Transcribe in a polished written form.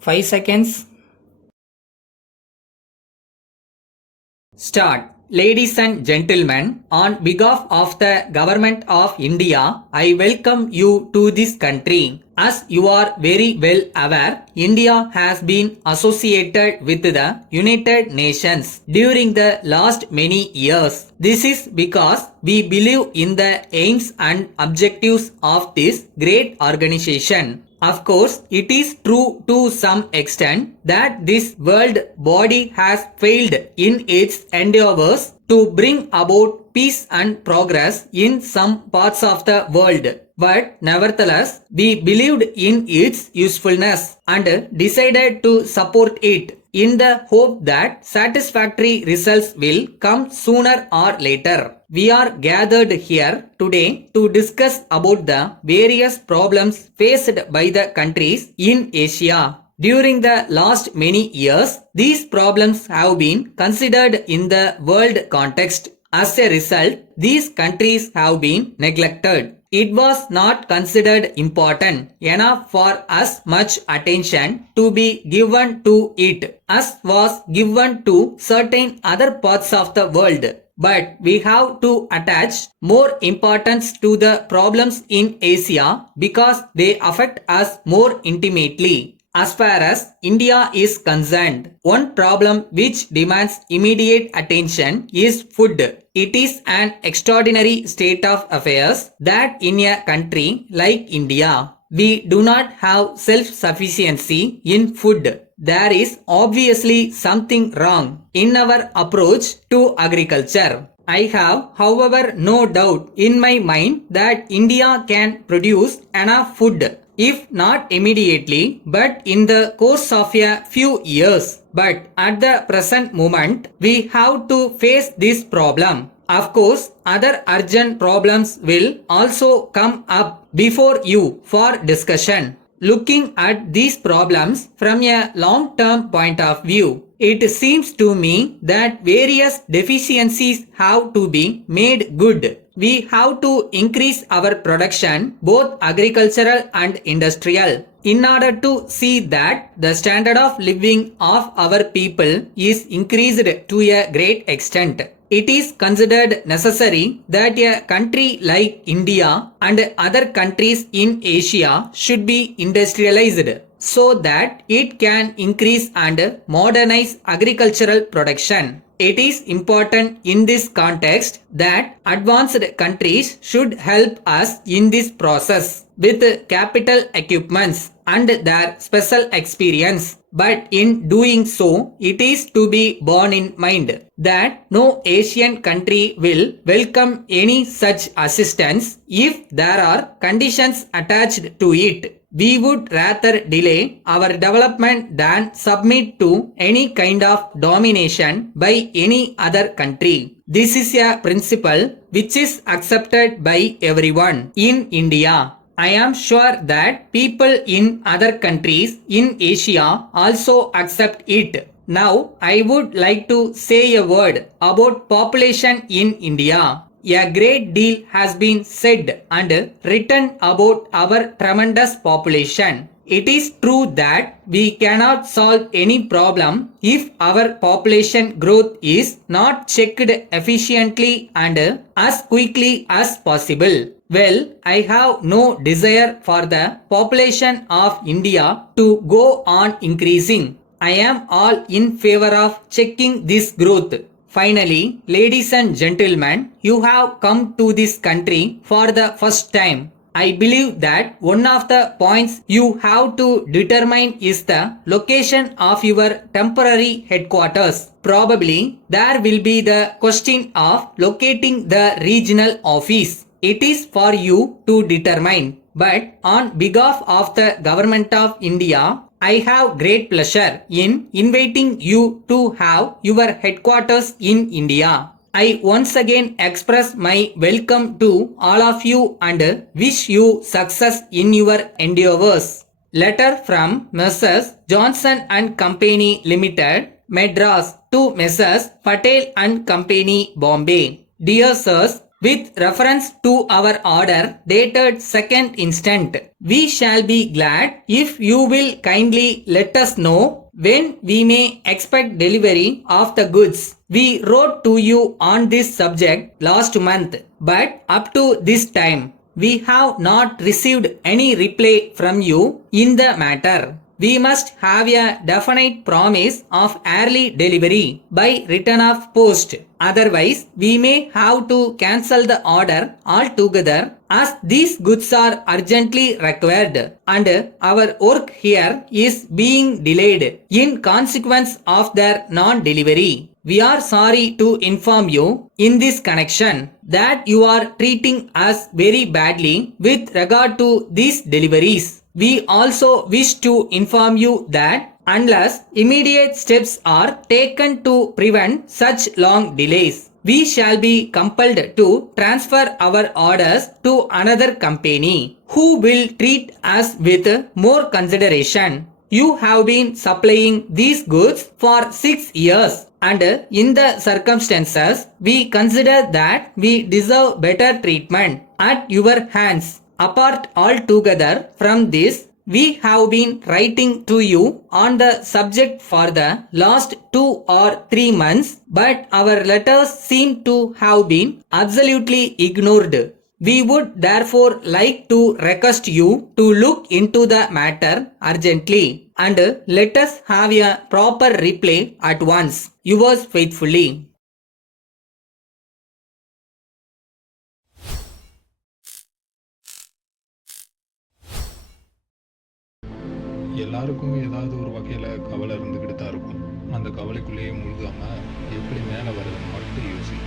5 seconds. Start. Ladies and gentlemen, on behalf of the Government of India, I welcome you to this country. As you are very well aware, India has been associated with the United Nations during the last many years. This is because we believe in the aims and objectives of this great organization. Of course, it is true to some extent that this world body has failed in its endeavors to bring about peace and progress in some parts of the world. But nevertheless, we believed in its usefulness and decided to support it in the hope that satisfactory results will come sooner or later. We are gathered here today to discuss about the various problems faced by the countries in Asia. During the last many years, these problems have been considered in the world context. As a result, these countries have been neglected. It was not considered important enough for as much attention to be given to it as was given to certain other parts of the world. But we have to attach more importance to the problems in Asia because they affect us more intimately. As far as India is concerned, one problem which demands immediate attention is food. It is an extraordinary state of affairs that in a country like India, we do not have self-sufficiency in food. There is obviously something wrong in our approach to agriculture. I have, however, no doubt in my mind that India can produce enough food, if not immediately, but in the course of a few years. But at the present moment, we have to face this problem. Of course, other urgent problems will also come up before you for discussion. Looking at these problems from a long-term point of view, it seems to me that various deficiencies have to be made good. We have to increase our production, both agricultural and industrial, in order to see that the standard of living of our people is increased to a great extent. It is considered necessary that a country like India and other countries in Asia should be industrialized so that it can increase and modernize agricultural production. It is important in this context that advanced countries should help us in this process with capital equipments and their special experience. But in doing so, it is to be borne in mind that no Asian country will welcome any such assistance if there are conditions attached to it. We would rather delay our development than submit to any kind of domination by any other country. This is a principle which is accepted by everyone in India. I am sure that people in other countries in Asia also accept it. Now, I would like to say a word about population in India. A great deal has been said and written about our tremendous population. It is true that we cannot solve any problem if our population growth is not checked efficiently and as quickly as possible. Well, I have no desire for the population of India to go on increasing. I am all in favor of checking this growth. Finally, ladies and gentlemen, you have come to this country for the first time. I believe that one of the points you have to determine is the location of your temporary headquarters. Probably there will be the question of locating the regional office. It is for you to determine. But on behalf of the Government of India, I have great pleasure in inviting you to have your headquarters in India. I once again express my welcome to all of you and wish you success in your endeavors. Letter from Messrs. Johnson and Company Limited, Madras to Messrs. Patel and Company, Bombay. Dear sirs, With reference to our order dated 2nd instant, we shall be glad if you will kindly let us know when we may expect delivery of the goods. We wrote to you on this subject last month, but up to this time, we have not received any reply from you in the matter. We must have a definite promise of early delivery by return of post. Otherwise, we may have to cancel the order altogether as these goods are urgently required and our work here is being delayed in consequence of their non-delivery. We are sorry to inform you in this connection that you are treating us very badly with regard to these deliveries. We also wish to inform you that unless immediate steps are taken to prevent such long delays, we shall be compelled to transfer our orders to another company who will treat us with more consideration. You have been supplying these goods for 6 years and in the circumstances we consider that we deserve better treatment at your hands. Apart altogether from this, we have been writing to you on the subject for the last 2 or 3 months, but our letters seem to have been absolutely ignored. We would therefore like to request you to look into the matter urgently and let us have a proper reply at once. Yours faithfully. எல்லாருக்கும் ஏதாவது ஒரு வகையில் கவலை இருந்துக்கிட்டு தான் இருக்கும். அந்த கவலைக்குள்ளேயே முழுகாமல் எப்படி மேலே வர்றதுன்னு மட்டும் யோசி.